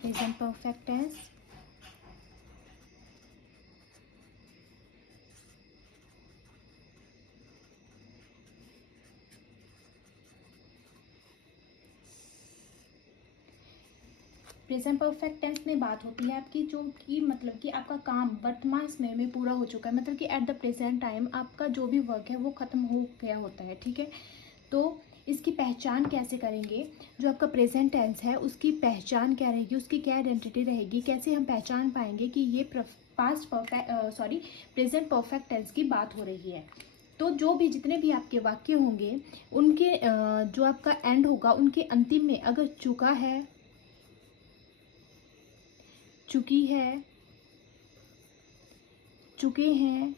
Present perfect tense. Present perfect tense में बात होती है आपकी जो कि मतलब कि आपका काम वर्तमान समय में पूरा हो चुका है, मतलब कि एट द प्रेजेंट टाइम आपका जो भी वर्क है वो ख़त्म हो गया होता है, ठीक है। तो इसकी पहचान कैसे करेंगे, जो आपका प्रेजेंट टेंस है उसकी पहचान क्या रहेगी, उसकी क्या आइडेंटिटी रहेगी, कैसे हम पहचान पाएंगे कि ये past perfect present perfect tense की बात हो रही है। तो जो भी जितने भी आपके वाक्य होंगे उनके जो आपका एंड होगा उनके अंतिम में अगर चुका है, चुकी है, चुके हैं,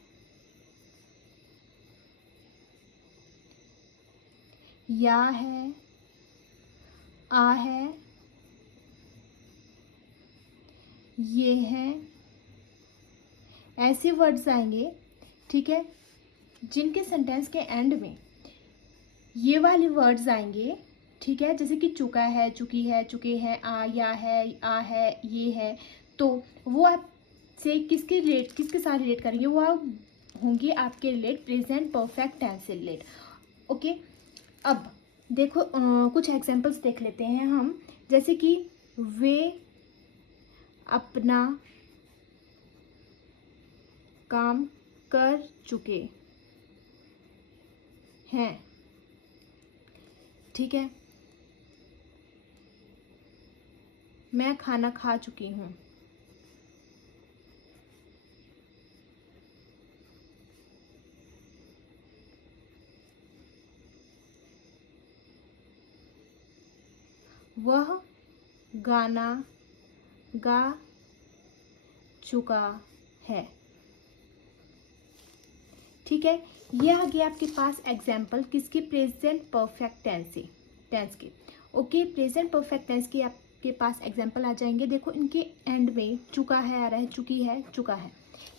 या है, आ है, ये है, ऐसे वर्ड्स आएंगे, ठीक है, जिनके सेंटेंस के एंड में ये वाले वर्ड्स आएंगे, ठीक है, जैसे कि चुका है, चुकी है, चुके हैं, या है, आ है, ये है। तो वो आपसे किसके साथ रिलेट करेंगे, वो आप होंगे आपके रिलेट प्रेजेंट परफेक्ट टेंस से रिलेट। ओके, अब देखो कुछ एग्जांपल्स देख लेते हैं हम, जैसे कि वे अपना काम कर चुके हैं, ठीक है, मैं खाना खा चुकी हूँ, वह गाना गा चुका है, ठीक है। ये आ गया आपके पास एग्जाम्पल किसके, प्रेजेंट परफेक्ट टेंस के। ओके, प्रेजेंट परफेक्ट टेंस के आपके पास एग्जाम्पल आ जाएंगे। देखो इनके एंड में चुका है आ रहा है, चुकी है, चुका है,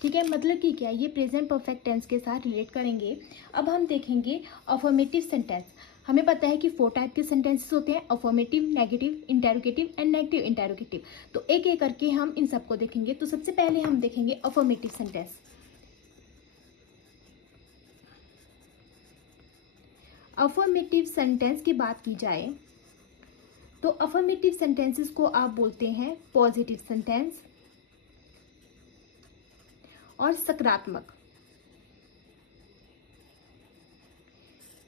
ठीक है, मतलब कि क्या, ये प्रेजेंट परफेक्ट टेंस के साथ रिलेट करेंगे। अब हम देखेंगे अफर्मेटिव सेंटेंस। हमें पता है कि 4 टाइप के सेंटेंसेस होते हैं, affirmative, negative, interrogative and negative interrogative. तो एक एक करके हम इन सबको देखेंगे। तो सबसे पहले हम देखेंगे अफर्मेटिव सेंटेंस। अफर्मेटिव सेंटेंस की बात की जाए तो अफर्मेटिव सेंटेंसेस को आप बोलते हैं पॉजिटिव सेंटेंस और सकारात्मक।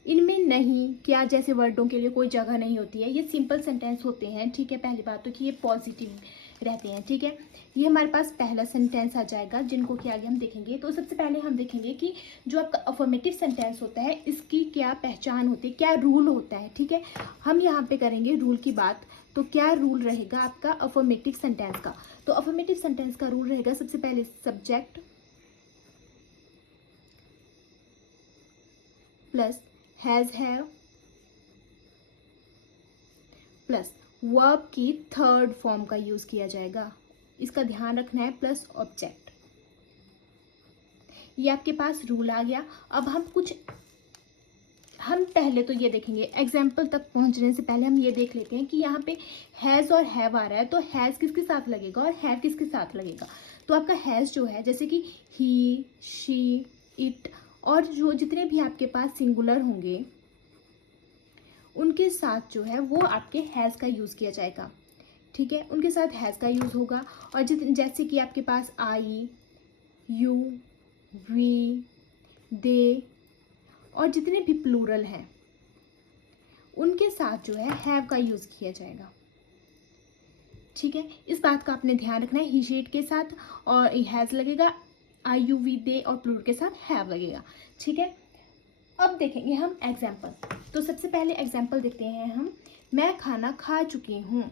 इनमें नहीं, क्या जैसे वर्डों के लिए कोई जगह नहीं होती है, ये सिंपल सेंटेंस होते हैं, ठीक है। पहली बात तो कि ये पॉजिटिव रहते हैं, ठीक है। ये हमारे पास पहला सेंटेंस आ जाएगा जिनको कि आगे हम देखेंगे। तो सबसे पहले हम देखेंगे कि जो आपका अफर्मेटिव सेंटेंस होता है इसकी क्या पहचान होती है, क्या रूल होता है, ठीक है। हम यहाँ पे करेंगे रूल की बात। तो क्या रूल रहेगा आपका अफर्मेटिव सेंटेंस का, तो अफर्मेटिव सेंटेंस का रूल रहेगा सबसे पहले subject plus has have plus verb की थर्ड फॉर्म का यूज किया जाएगा, इसका ध्यान रखना है, प्लस ऑब्जेक्ट। ये आपके पास रूल आ गया। अब हम पहले तो ये देखेंगे, एग्जाम्पल तक पहुंचने से पहले हम ये देख लेते हैं कि यहाँ पे हैज़ और हैव आ रहा है, तो हैज़ किसके साथ लगेगा और हैव किसके साथ लगेगा। तो आपका हैज़ जो है जैसे कि ही, शी, इट, और जो जितने भी आपके पास सिंगुलर होंगे उनके साथ जो है वो आपके हैज़ का यूज़ किया जाएगा, ठीक है, उनके साथ हैज़ का यूज़ होगा। और जैसे कि आपके पास आई, यू, वी, दे, और जितने भी प्लूरल हैं उनके साथ जो है हैव का यूज़ किया जाएगा, ठीक है। इस बात का आपने ध्यान रखना है, ही शीट के साथ और हैज़ लगेगा, आई, यू, वी, दे और प्लूरल के साथ हैव लगेगा, ठीक है। अब देखेंगे हम एग्जाम्पल। तो सबसे पहले एग्जाम्पल देखते हैं हम, मैं खाना खा चुकी हूँ,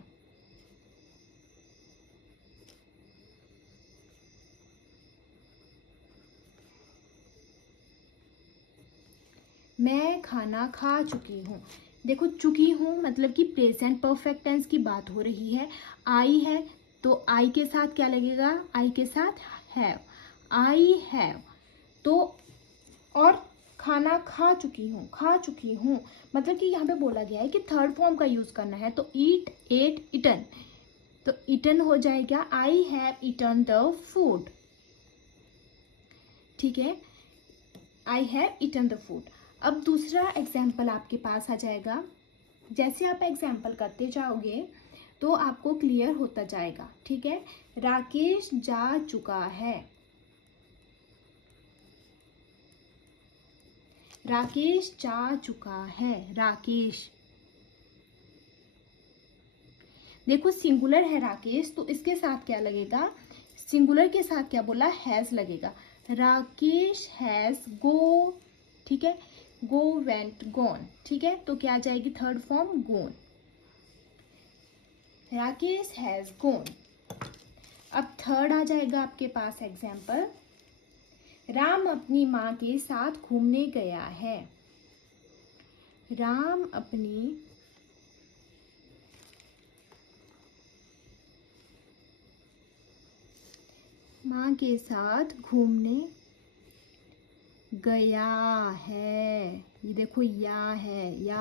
मैं खाना खा चुकी हूँ। देखो चुकी हूँ मतलब कि प्रेजेंट परफेक्ट टेंस की बात हो रही है। आई है तो आई के साथ क्या लगेगा, आई के साथ हैव, आई हैव। तो और खाना खा चुकी हूँ, खा चुकी हूँ मतलब कि यहाँ पे बोला गया है कि थर्ड फॉर्म का यूज करना है, तो ईट, एट, इटन। तो ईटन हो जाएगा I have eaten the food, ठीक है, I have eaten the food. अब दूसरा एग्जाम्पल आपके पास आ जाएगा। जैसे आप एग्जाम्पल करते जाओगे तो आपको क्लियर होता जाएगा, ठीक है। राकेश जा चुका है, राकेश जा चुका है, राकेश। देखो सिंगुलर है राकेश, तो इसके साथ क्या लगेगा, सिंगुलर के साथ क्या बोला, हैज लगेगा। राकेश हैज गो, ठीक है, गो वेंट गॉन, ठीक है, तो क्या आ जाएगी third form gone, Rakesh has gone. अब थर्ड आ जाएगा आपके पास एग्जाम्पल, राम अपनी माँ के साथ घूमने गया है, राम अपनी माँ के साथ घूमने गया है। ये देखो या है, या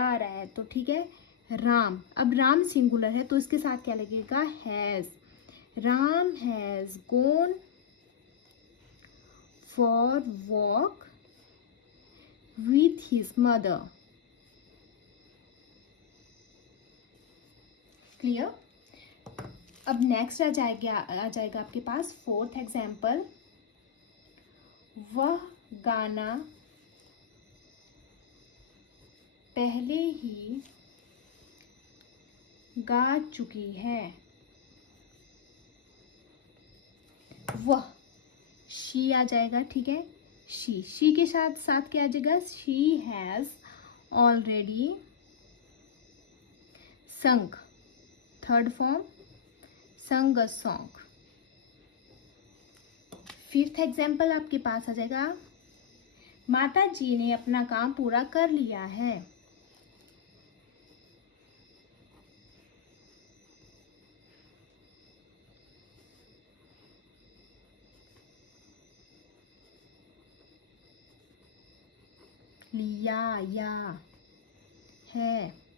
आ रहा है, तो ठीक है राम। अब राम सिंगुलर है तो इसके साथ क्या लगेगा, has. Ram has gone for walk with his mother. Clear. अब नेक्स्ट आ जाएगा आपके पास फोर्थ एग्जाम्पल, वह गाना पहले ही गा चुकी है, वह शी आ जाएगा, ठीक है, शी के साथ साथ क्या आ जाएगा, शी हैज ऑलरेडी संग, थर्ड फॉर्म संग अ सॉन्ग। फिफ्थ एग्जाम्पल आपके पास आ जाएगा, माता जी ने अपना काम पूरा कर लिया है, लिया या है।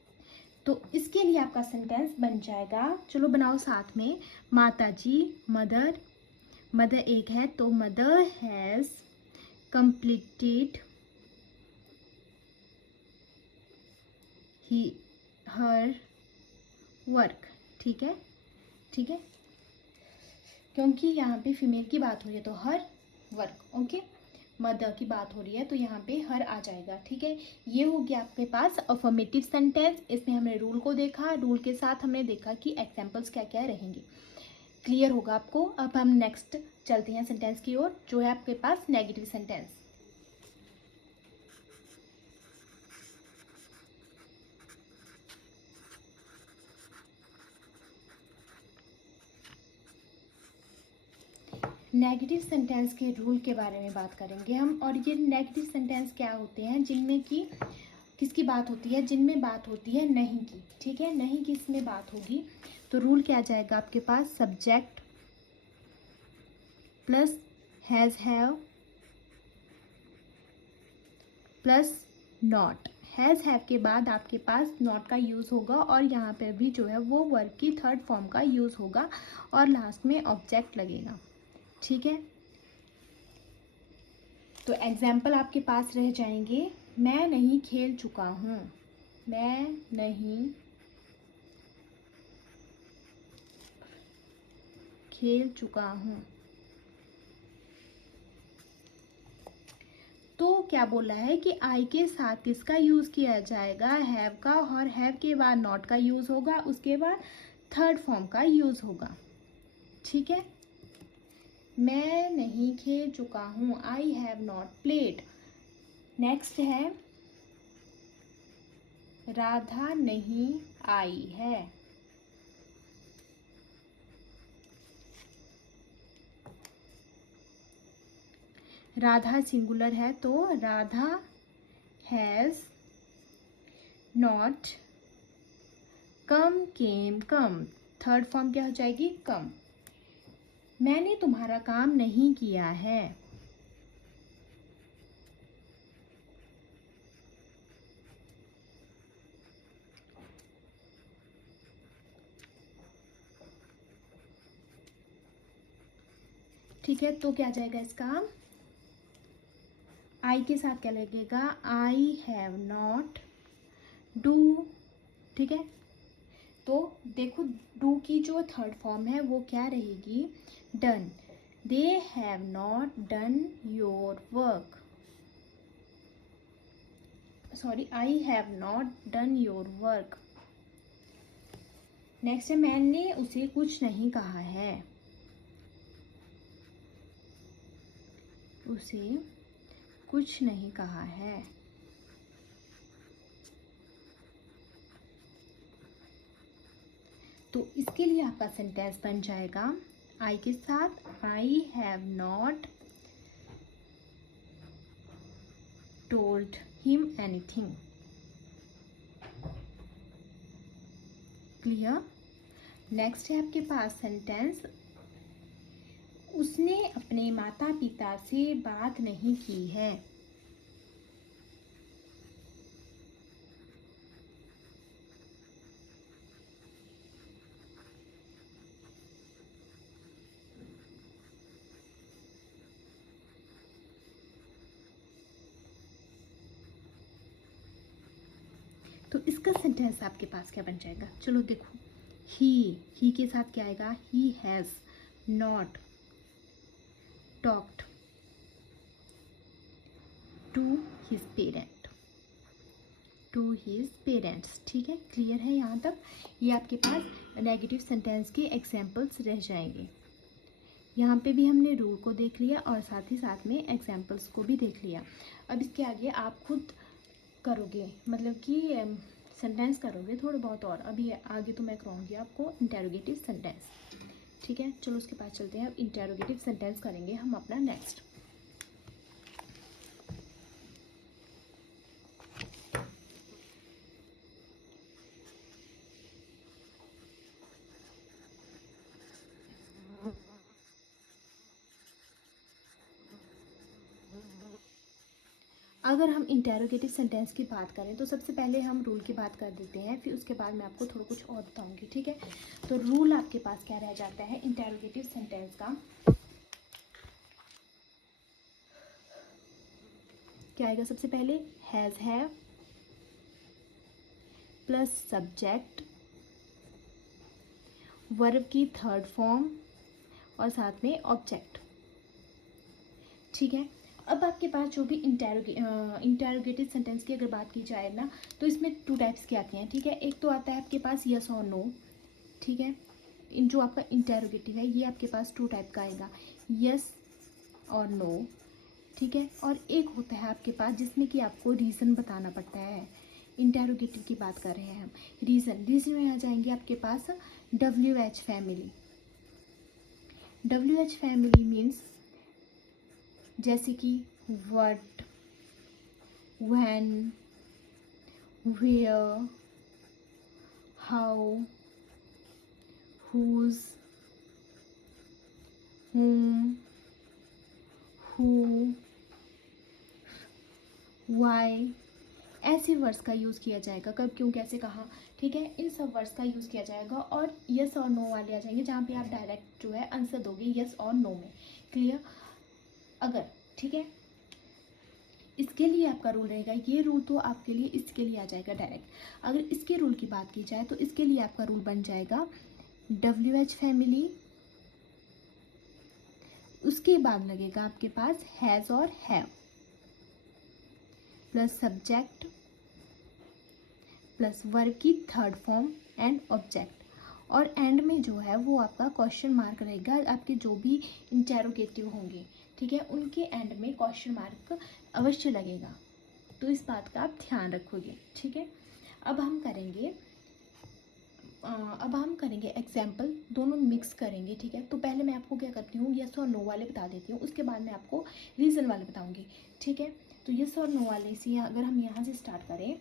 तो इसके लिए आपका सेंटेंस बन जाएगा, चलो बनाओ साथ में। माता जी, मदर, मदर एक है तो mother has completed he her work, ठीक है, ठीक है, क्योंकि यहाँ पे फीमेल की बात हो रही है तो हर वर्क, ओके, मदर की बात हो रही है तो यहाँ पे हर आ जाएगा, ठीक है। ये हो गया आपके पास अफर्मेटिव सेंटेंस। इसमें हमने रूल को देखा, रूल के साथ हमने देखा कि एग्जाम्पल्स क्या क्या रहेंगे। क्लियर होगा आपको। अब हम नेक्स्ट चलते हैं सेंटेंस की ओर, जो है आपके पास नेगेटिव सेंटेंस। नेगेटिव सेंटेंस के रूल के बारे में बात करेंगे हम। और ये नेगेटिव सेंटेंस क्या होते हैं, जिनमें कि किसकी बात होती है, जिनमें बात होती है नहीं की, ठीक है, नहीं की इसमें बात होगी। तो रूल क्या आ जाएगा आपके पास, subject plus has have plus not. Has have के बाद आपके पास नॉट का यूज़ होगा और यहाँ पे भी जो है वो वर्ब की थर्ड फॉर्म का यूज़ होगा और लास्ट में ऑब्जेक्ट लगेगा, ठीक है। तो एग्जाम्पल आपके पास रह जाएंगे, मैं नहीं खेल चुका हूँ, मैं नहीं खेल चुका हूँ। तो क्या बोला है कि आई के साथ किसका यूज़ किया जाएगा, हैव का, और हैव के बाद नॉट का यूज़ होगा, उसके बाद थर्ड फॉर्म का यूज़ होगा, ठीक है। मैं नहीं खेल चुका हूँ, I have not played. Next है, राधा नहीं आई है, राधा सिंगुलर है तो Radha has not come, came, come, third form क्या हो जाएगी, कम। मैंने तुम्हारा काम नहीं किया है, ठीक है, तो क्या आ जाएगा इसका, आई के साथ क्या लगेगा, आई हैव नॉट, डू, ठीक है। तो देखो डू की जो थर्ड फॉर्म है वो क्या रहेगी, done. They have not done your work, sorry, I have not done your work. Next है, मैंने उसे कुछ नहीं कहा है, उसे कुछ नहीं कहा है। तो इसके लिए आपका सेंटेंस बन जाएगा आई के साथ, I have not told him anything. Clear. Next है आपके पास सेंटेंस, उसने अपने माता पिता से बात नहीं की है। तो इसका सेंटेंस आपके पास क्या बन जाएगा, चलो देखो, ही के साथ क्या आएगा, he has not talked to his parent, to his parents. ठीक है, क्लियर है यहाँ तक। ये आपके पास नेगेटिव सेंटेंस के एग्जाम्पल्स रह जाएंगे। यहाँ पे भी हमने रूल को देख लिया और साथ ही साथ में एग्जाम्पल्स को भी देख लिया। अब इसके आगे आप खुद करोगे, मतलब कि सेंटेंस करोगे थोड़े बहुत, और अभी आगे तो मैं कराऊंगी आपको इंटेरोगेटिव सेंटेंस। ठीक है, चलो उसके पास चलते हैं। अब इंटेरोगेटिव सेंटेंस करेंगे हम अपना नेक्स्ट। अगर हम इंटेरोगेटिव सेंटेंस की बात करें तो सबसे पहले हम रूल की बात कर देते हैं, फिर उसके बाद मैं आपको थोड़ा कुछ और बताऊंगी। ठीक है, तो रूल आपके पास क्या रह जाता है इंटेरोगेटिव सेंटेंस का, क्या आएगा, सबसे पहले has have plus subject, verb की थर्ड फॉर्म और साथ में ऑब्जेक्ट। ठीक है, अब आपके पास जो भी इंटेरोगेटिव सेंटेंस की अगर बात की जाए ना, तो इसमें टू टाइप्स की आती हैं। ठीक है, एक तो आता है आपके पास यस और नो। ठीक है, इन जो आपका इंटेरोगेटिव है ये आपके पास टू टाइप का आएगा, यस और नो। ठीक है, और एक होता है आपके पास जिसमें कि आपको रीज़न बताना पड़ता है। इंटेरोगेटिव की बात कर रहे हैं हम, रीज़न में आ जाएंगे आपके पास WH family. WH family means जैसे कि what, when, where, how, whose, whom, who, why, ऐसे वर्ड्स का यूज़ किया जाएगा, कब, क्यों, कैसे, कहाँ। ठीक है, इन सब वर्ड्स का यूज़ किया जाएगा। और यस और नो वाले आ जाएंगे जहाँ पे आप डायरेक्ट जो है आंसर दोगे यस और नो में। क्लियर। अगर, ठीक है, इसके लिए आपका रूल रहेगा, ये रूल तो आपके लिए इसके लिए आ जाएगा डायरेक्ट। अगर इसके रूल की बात की जाए तो इसके लिए आपका रूल बन जाएगा WH फैमिली, उसके बाद लगेगा आपके पास हैज़ और have plus subject plus verb की थर्ड फॉर्म एंड ऑब्जेक्ट, और एंड में जो है वो आपका क्वेश्चन मार्क रहेगा। आपके जो भी इंटेरोगेटिव होंगे, ठीक है, उनके एंड में क्वेश्चन मार्क अवश्य लगेगा, तो इस बात का आप ध्यान रखोगे। ठीक है, अब हम करेंगे एग्जाम्पल, दोनों मिक्स करेंगे। ठीक है, तो पहले मैं आपको क्या करती हूँ, यस और नो वाले बता देती हूँ, उसके बाद मैं आपको रीज़न वाले बताऊँगी। ठीक है, तो यस और नो वाले से अगर हम यहाँ से स्टार्ट करें,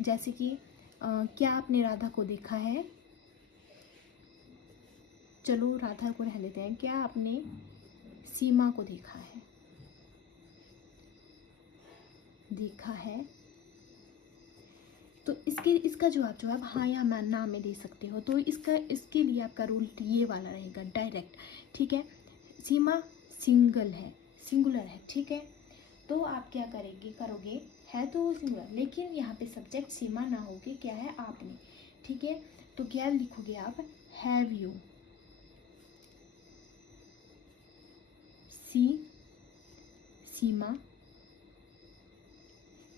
जैसे कि क्या आपने राधा को देखा है, चलो राधा को रह लेते हैं, क्या आपने सीमा को देखा है, देखा है। तो इसका जवाब जो आप हाँ या ना में दे सकते हो। तो इसके लिए आपका रूल ये वाला रहेगा डायरेक्ट। ठीक है, सीमा सिंगल है, सिंगुलर है, ठीक है। तो आप क्या करोगे, है तो वो सिंगुलर, लेकिन यहाँ पे सब्जेक्ट सीमा ना होके क्या है, आपने, ठीक है। तो क्या लिखोगे आप, हैव यू, सी सीमा,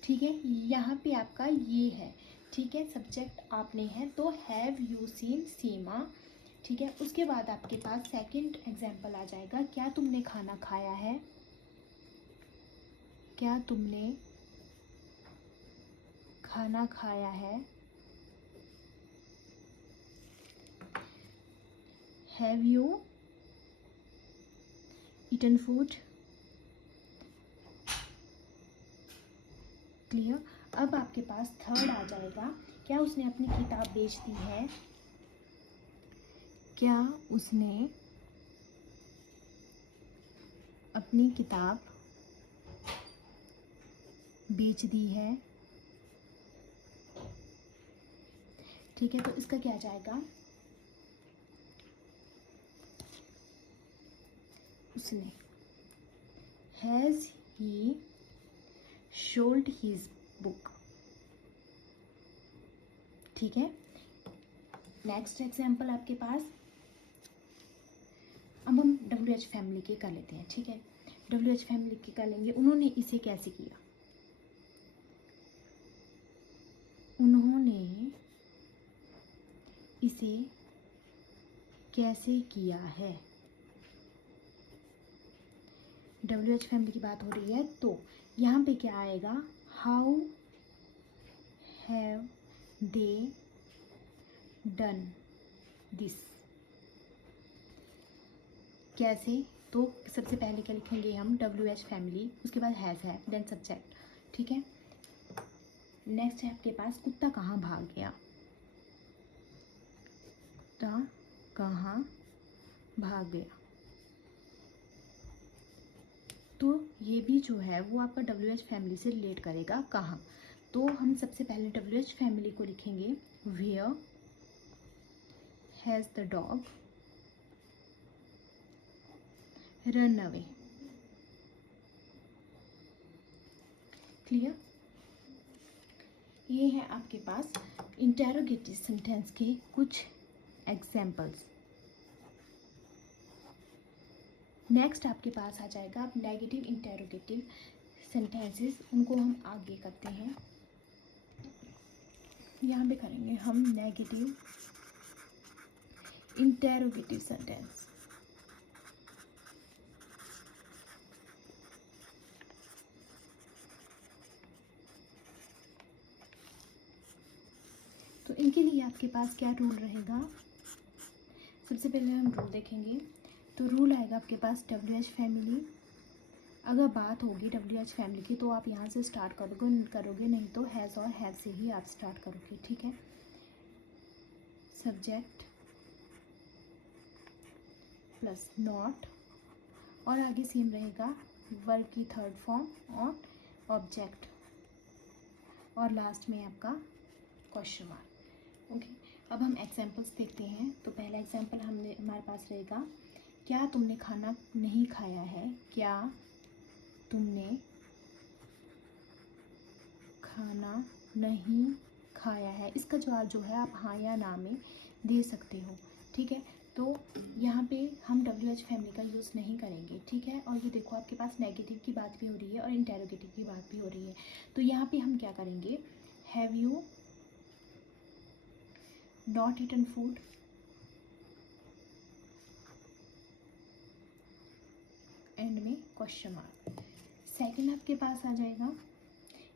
ठीक है। यहाँ पे आपका ये है, ठीक है, सब्जेक्ट आपने है, तो हैव यू सीन सीमा, ठीक है। उसके बाद आपके पास सेकंड एग्जाम्पल आ जाएगा, क्या तुमने खाना खाया है, क्या तुमने खाना खाया है, have you eaten food, clear. अब आपके पास थर्ड आ जाएगा, क्या उसने अपनी किताब बेच दी है, क्या उसने अपनी किताब बेच दी है, ठीक है। तो इसका क्या आ जाएगा, उसने, has he sold his book, ठीक है। नेक्स्ट एग्जाम्पल आपके पास, अब हम WH फैमिली के कर लेते हैं, ठीक है। WH फैमिली के कर लेंगे, उन्होंने इसे कैसे किया, उन्होंने इसे कैसे किया है, WH फैमिली की बात हो रही है, तो यहाँ पे क्या आएगा, how have they done this, कैसे, तो सबसे पहले क्या लिखेंगे हम, WH फैमिली, उसके बाद हैज़ है, देन सब्जेक्ट, ठीक है। नेक्स्ट है आपके पास, कुत्ता कहाँ भाग गया, कुत्ता कहाँ भाग गया, तो ये भी जो है वो आपका WH फैमिली से रिलेट करेगा, कहाँ। तो हम सबसे पहले WH फैमिली को लिखेंगे, where has the dog run away, clear. ये है आपके पास इंटेरोगेटिव सेंटेंस के कुछ एग्जाम्पल्स। नेक्स्ट आपके पास आ जाएगा अब नेगेटिव इंटेरोगेटिव सेंटेंसेस, उनको हम आगे करते हैं। यहाँ पे करेंगे हम नेगेटिव इंटेरोगेटिव सेंटेंस। तो इनके लिए आपके पास क्या रूल रहेगा, सबसे पहले हम रूल देखेंगे। तो रूल आएगा आपके पास, WH फैमिली, अगर बात होगी WH फैमिली की तो आप यहाँ से स्टार्ट करोगे, नहीं तो हैज़ और हैव से ही आप स्टार्ट करोगे, ठीक है। सब्जेक्ट प्लस नॉट, और आगे सेम रहेगा वर्ब की थर्ड फॉर्म और ऑब्जेक्ट, और लास्ट में आपका क्वेश्चन मार्क, ओके। अब हम एग्जाम्पल्स देखते हैं। तो पहला एग्जाम्पल हमारे पास रहेगा, क्या तुमने खाना नहीं खाया है, क्या तुमने खाना नहीं खाया है, इसका जवाब जो है आप हाँ या ना में दे सकते हो, ठीक है। तो यहाँ पे हम WH फैमिली का यूज़ नहीं करेंगे, ठीक है। और ये देखो आपके पास नेगेटिव की बात भी हो रही है और इंटेरोगेटिव की बात भी हो रही है, तो यहाँ पे हम क्या करेंगे, have you not eaten food, end में क्वेश्चन मार्क। सेकंड आपके पास आ जाएगा,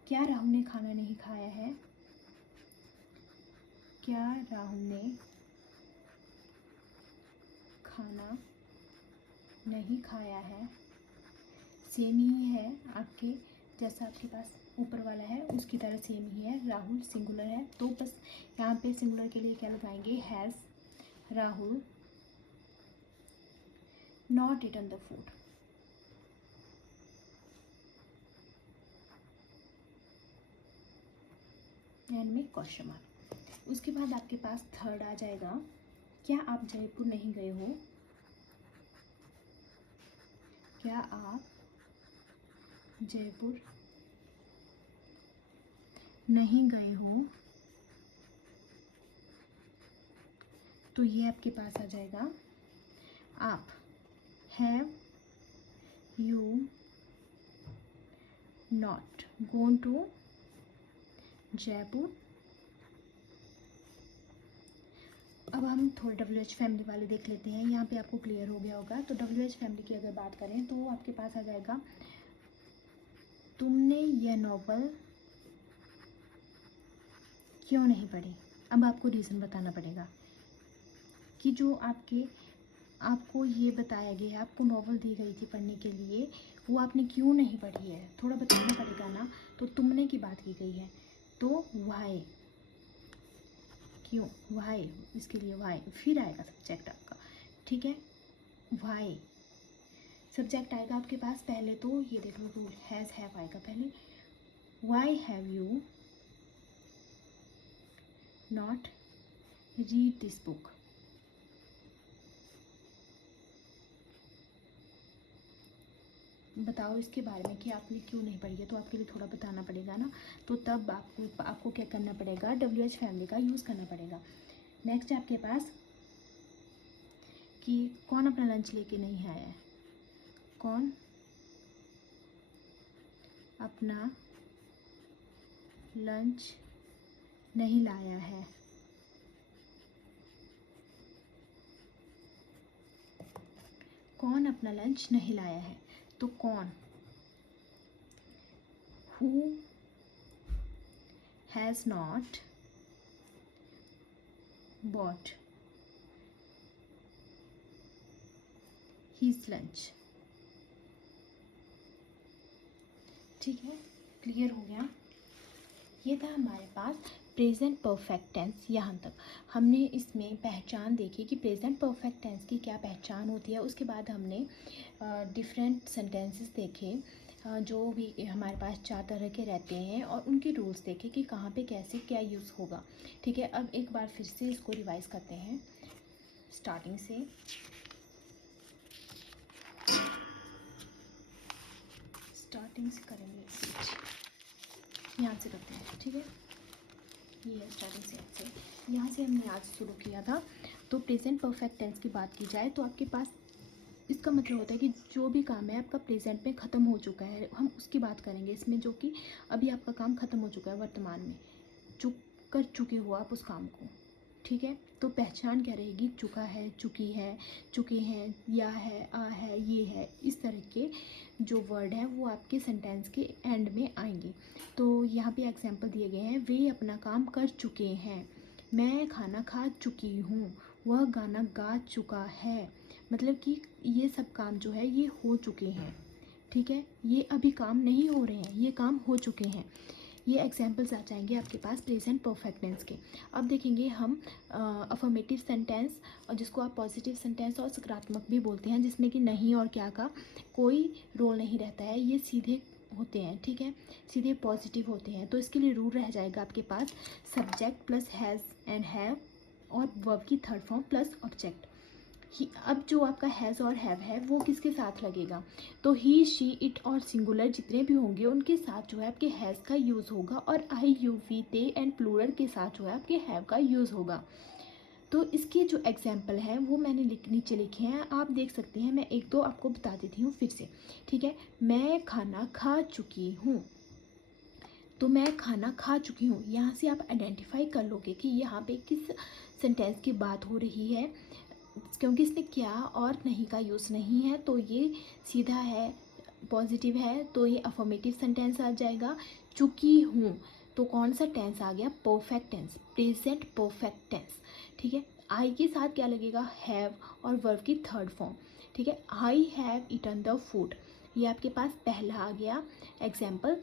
क्या राहुल ने खाना नहीं खाया है, क्या राहुल ने खाना नहीं खाया है, सेम ही है आपके, जैसा आपके पास ऊपर वाला है उसकी तरह सेम ही है, राहुल सिंगुलर है, तो बस यहाँ पे सिंगुलर के लिए क्या लगाएंगे, has Rahul not eaten the food, end में क्वेश्चन मार्क। उसके बाद आपके पास थर्ड आ जाएगा, क्या आप जयपुर नहीं गए हो, क्या आप जयपुर नहीं गए हो? तो ये आपके पास आ जाएगा आप। Have you not gone to Jaipur? अब हम थोड़े WH फैमिली वाले देख लेते हैं। यहाँ पे आपको क्लियर हो गया होगा। तो WH फैमिली की अगर बात करें तो आपके पास आ जाएगा तुमने यह नॉवल क्यों नहीं पढ़ी? अब आपको रीज़न बताना पड़ेगा कि जो आपको ये बताया गया है, आपको नॉवल दी गई थी पढ़ने के लिए, वो आपने क्यों नहीं पढ़ी है, थोड़ा बताना पड़ेगा ना। तो तुमने की बात की गई है, तो वाई, क्यों, वाई, इसके लिए वाई, फिर आएगा सब्जेक्ट आपका, ठीक है। वाई सब्जेक्ट आएगा आपके पास पहले, तो ये देख लो रूल, हैज़ हैव आएगा पहले। Why have you not read this book? बताओ इसके बारे में कि आपने क्यों नहीं पढ़ी है, तो आपके लिए थोड़ा बताना पड़ेगा ना। तो तब आपको क्या करना पड़ेगा, WH फैमिली का यूज़ करना पड़ेगा। नेक्स्ट है आपके पास कि कौन अपना लंच लेके नहीं आया है? कौन अपना लंच नहीं लाया है? कौन अपना लंच नहीं लाया है? तो कौन, who has not bought his lunch? ठीक है, क्लियर हो गया। ये था हमारे पास प्रेजेंट परफेक्ट टेंस। यहाँ तक हमने इसमें पहचान देखी कि प्रेजेंट परफेक्ट टेंस की क्या पहचान होती है। उसके बाद हमने डिफरेंट सेंटेंसेस देखे, जो भी हमारे पास 4 तरह के रहते हैं, और उनके रूल्स देखे कि कहाँ पे कैसे क्या यूज़ होगा। ठीक है, अब एक बार फिर से इसको रिवाइज करते हैं स्टार्टिंग से। करेंगे, यहाँ से करते हैं, ठीक है। ये है स्टार्टिंग से, यहाँ से हमने आज शुरू किया था। तो प्रेजेंट परफेक्ट टेंस की बात की जाए तो आपके पास इसका मतलब होता है कि जो भी काम है आपका प्रेजेंट में ख़त्म हो चुका है, हम उसकी बात करेंगे इसमें, जो कि अभी आपका काम ख़त्म हो चुका है, वर्तमान में कर चुके हो आप उस काम को, ठीक है। तो पहचान क्या रहेगी, चुका है, चुकी है, चुके हैं, या है, आ है, ये है, इस तरह के जो वर्ड है वो आपके सेंटेंस के एंड में आएंगे। तो यहाँ पे एग्जांपल दिए गए हैं, वे अपना काम कर चुके हैं, मैं खाना खा चुकी हूँ, वह गाना गा चुका है। मतलब कि ये सब काम जो है ये हो चुके हैं, ठीक है, ये अभी काम नहीं हो रहे हैं, ये काम हो चुके हैं। ये एग्जाम्पल्स आ जाएंगे आपके पास प्रेजेंट परफेक्ट टेंस के। अब देखेंगे हम अफर्मेटिव सेंटेंस, और जिसको आप पॉजिटिव सेंटेंस और सकारात्मक भी बोलते हैं, जिसमें कि नहीं और क्या का कोई रोल नहीं रहता है, ये सीधे होते हैं, ठीक है, सीधे पॉजिटिव होते हैं। तो इसके लिए रूल रह जाएगा आपके पास subject plus has and have, और वर्ब की थर्ड फॉर्म प्लस ऑब्जेक्ट। अब जो आपका हैज़ और हैव है वो किसके साथ लगेगा, तो ही, शी, इट और सिंगुलर जितने भी होंगे उनके साथ जो है आपके हैज़ का यूज़ होगा, और I, you, we, they and plural के साथ जो है आपके हैव का यूज़ होगा। तो इसके जो एग्जाम्पल हैं वो मैंने नीचे लिखे हैं, आप देख सकते हैं। मैं एक दो आपको बता देती हूँ फिर से, ठीक है। मैं खाना खा चुकी हूँ, तो मैं खाना खा चुकी हूँ, यहाँ से आप आइडेंटिफाई कर लोगे कि यहाँ पे किस सेंटेंस की बात हो रही है, क्योंकि इसमें क्या और नहीं का यूज़ नहीं है, तो ये सीधा है, पॉजिटिव है, तो ये अफर्मेटिव सेंटेंस आ जाएगा। चुकी हूँ, तो कौन सा टेंस आ गया, perfect tense, present perfect tense, ठीक है। आई के साथ क्या लगेगा, हैव, और वर्ब की थर्ड फॉर्म, ठीक है। I have eaten the food, ये आपके पास पहला आ गया एग्जाम्पल,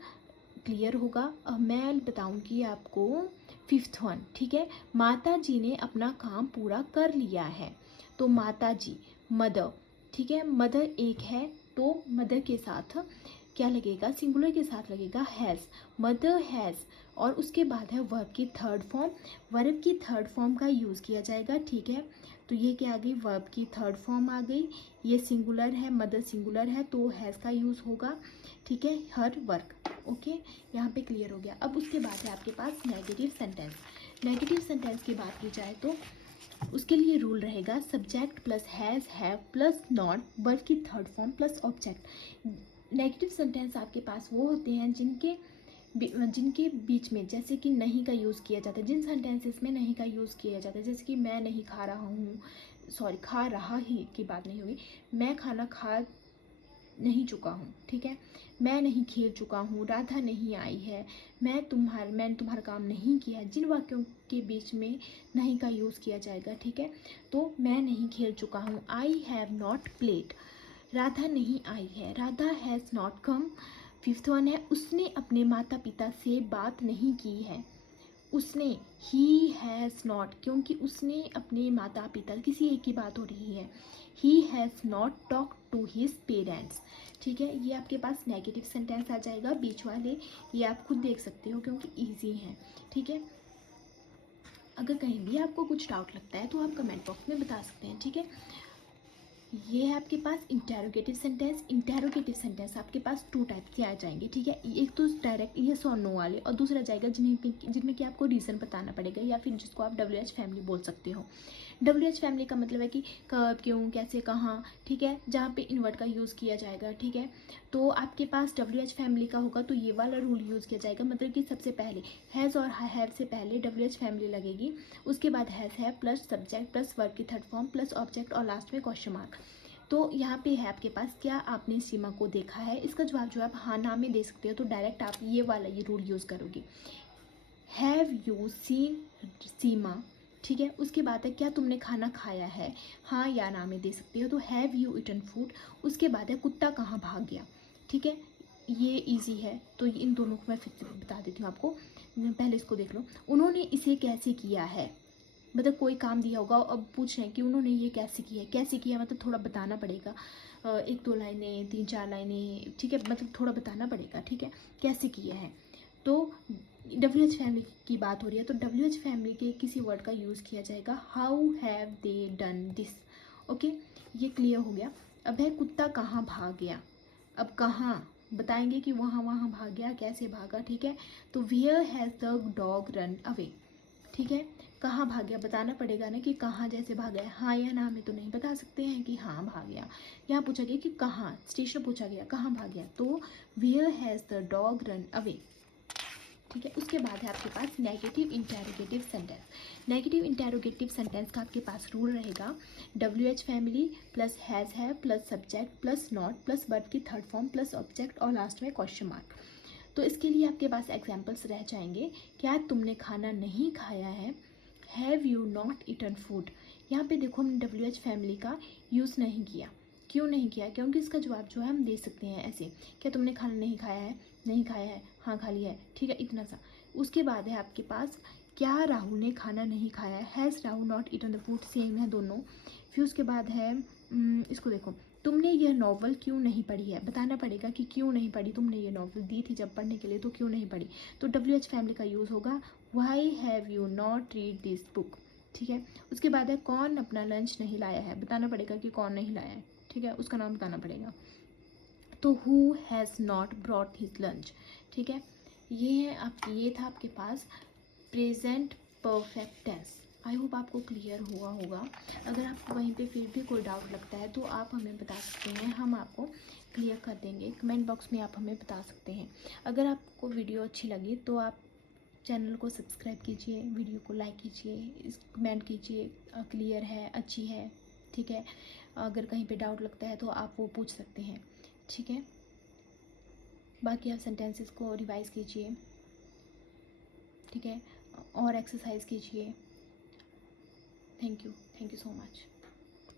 क्लियर होगा। अब मैं बताऊंगी आपको फिफ्थ वन, ठीक है। माता जी ने अपना काम पूरा कर लिया है, तो माता जी, मदर, ठीक है, मदर एक है, तो मदर के साथ क्या लगेगा, सिंगुलर के साथ लगेगा हैज़, मदर हैज़, और उसके बाद है वर्ब की थर्ड फॉर्म। वर्ब की थर्ड फॉर्म का यूज़ किया जाएगा, ठीक है। तो ये क्या आ गई, वर्ब की थर्ड फॉर्म आ गई। ये सिंगुलर है, मदर सिंगुलर है, तो हैज़ का यूज़ होगा, ठीक है, हर वर्क। ओके, यहाँ पे क्लियर हो गया। अब उसके बाद है आपके पास नेगेटिव सेंटेंस। नेगेटिव सेंटेंस की बात की जाए तो उसके लिए रूल रहेगा subject plus has, have plus not, verb की third form plus object. Negative sentence आपके पास वो होते हैं जिनके बीच में जैसे कि नहीं का यूज़ किया जाता है। जिन सेंटेंसेस में नहीं का यूज़ किया जाता है, जैसे कि मैं नहीं खा रहा हूँ, सॉरी खा रहा ही की बात नहीं हुई, मैं खाना खा नहीं चुका हूँ, ठीक है, मैं नहीं खेल चुका हूँ, राधा नहीं आई है, मैंने तुम्हारा काम नहीं किया है। जिन वाक्यों के बीच में नहीं का यूज़ किया जाएगा, ठीक है, तो मैं नहीं खेल चुका हूँ, I have not played, Radha नहीं आई है, Radha has not come. Fifth one है उसने अपने माता पिता से बात नहीं की है। उसने, ही हैज़ नॉट, क्योंकि उसने अपने माता पिता, किसी एक की बात हो रही है, he has not talk to his parents, ठीक है। ये आपके पास नेगेटिव सेंटेंस आ जाएगा। बीच वाले ये आप खुद देख सकते हो क्योंकि ईजी हैं, ठीक है। अगर कहीं भी आपको कुछ डाउट लगता है तो आप कमेंट बॉक्स में बता सकते हैं, ठीक है। ये है आपके पास इंटेरोगेटिव सेंटेंस। इंटेरोगेटिव सेंटेंस आपके पास टू टाइप के आ जाएंगे, ठीक है। एक तो डायरेक्ट येस और नो वाले, और दूसरा जाएगा जिनमें कि आपको रीज़न बताना पड़ेगा, या फिर जिसको आप WH फैमिली बोल सकते हो। WH फैमिली का मतलब है कि कब, क्यों, कैसे, कहाँ, ठीक है, जहाँ पे इनवर्ट का यूज़ किया जाएगा, ठीक है। तो आपके पास WH फैमिली का होगा तो ये वाला रूल यूज़ किया जाएगा, मतलब कि सबसे पहले हैज़ और हैव से पहले WH फैमिली लगेगी, उसके बाद has, have plus subject plus verb की थर्ड फॉर्म प्लस ऑब्जेक्ट और लास्ट में क्वेश्चन मार्क। तो यहाँ पे है आपके पास, क्या आपने सीमा को देखा है, इसका जवाब जो आप हाँ ना में दे सकते हो, तो डायरेक्ट आप ये वाला ये रूल यूज़ करोगे, हैव यू सीन सीमा, ठीक है। उसके बाद है क्या तुमने खाना खाया है, हाँ या ना में दे सकते हो, तो हैव यू ईटन फूड। उसके बाद है कुत्ता कहाँ भाग गया, ठीक है, ये इजी है, तो इन दोनों को मैं फिर से बता देती हूँ आपको। पहले इसको देख लो, उन्होंने इसे कैसे किया है, मतलब कोई काम दिया होगा, अब पूछ रहे हैं कि उन्होंने ये कैसे किया है। कैसे किया मतलब थोड़ा बताना पड़ेगा, एक दो लाइनें, तीन चार लाइनें, ठीक है, मतलब थोड़ा बताना पड़ेगा, ठीक है, कैसे किया है। तो WH फैमिली की बात हो रही है, तो WH फैमिली के किसी वर्ड का यूज़ किया जाएगा, how have they done this. Okay, ये क्लियर हो गया। अब है कुत्ता कहाँ भाग गया, अब कहाँ बताएंगे कि वहाँ वहाँ भाग गया, कैसे भागा, ठीक है। तो where has the dog run away, ठीक है, कहाँ भाग गया बताना पड़ेगा ना, कि कहाँ जैसे भाग गया, हाँ या ना में तो नहीं बता सकते हैं कि हाँ भाग गया। यहाँ पूछा गया कि कहाँ, स्टेशन पूछा गया कहाँ भाग गया, तो where has the dog run away, ठीक है। उसके बाद है आपके पास negative interrogative sentence. Negative interrogative sentence का आपके पास रूल रहेगा WH family plus has, have plus subject plus not plus verb की थर्ड फॉर्म प्लस ऑब्जेक्ट और लास्ट में क्वेश्चन मार्क। तो इसके लिए आपके पास एग्जाम्पल्स रह जाएंगे, क्या तुमने खाना नहीं खाया है, have you not eaten food. यहाँ पे देखो हमने WH फैमिली का यूज़ नहीं किया, क्यों नहीं किया, क्योंकि इसका जवाब जो है हम दे सकते हैं ऐसे, क्या तुमने खाना नहीं खाया है, नहीं खाया है, हाँ खा लिया है, ठीक है, इतना सा। उसके बाद है आपके पास, क्या राहुल ने खाना नहीं खाया है, has Rahul not eaten the food, same है दोनों। फिर उसके बाद है इसको देखो, तुमने यह नॉवल क्यों नहीं पढ़ी है, बताना पड़ेगा कि क्यों नहीं पढ़ी, तुमने ये नॉवल दी थी जब पढ़ने के लिए, तो क्यों नहीं पढ़ी, तो WH फैमिली का यूज़ होगा, why have you not read this book, ठीक है। उसके बाद है कौन अपना लंच नहीं लाया है, बताना पड़ेगा कि कौन नहीं लाया है, ठीक है, उसका नाम बताना पड़ेगा, तो who has not brought his lunch, ठीक है। ये था आपके पास present perfect tense. I hope आपको क्लियर हुआ होगा। अगर आपको वहीं पे फिर भी कोई डाउट लगता है तो आप हमें बता सकते हैं, हम आपको क्लियर कर देंगे, कमेंट बॉक्स में आप हमें बता सकते हैं। अगर आपको वीडियो अच्छी लगी तो आप चैनल को सब्सक्राइब कीजिए, वीडियो को लाइक कीजिए, कमेंट कीजिए क्लियर है, अच्छी है, ठीक है। अगर कहीं पे डाउट लगता है तो आप वो पूछ सकते हैं, ठीक है। बाकी आप सेंटेंसेस को रिवाइज कीजिए, ठीक है, और एक्सरसाइज कीजिए। Thank you so much.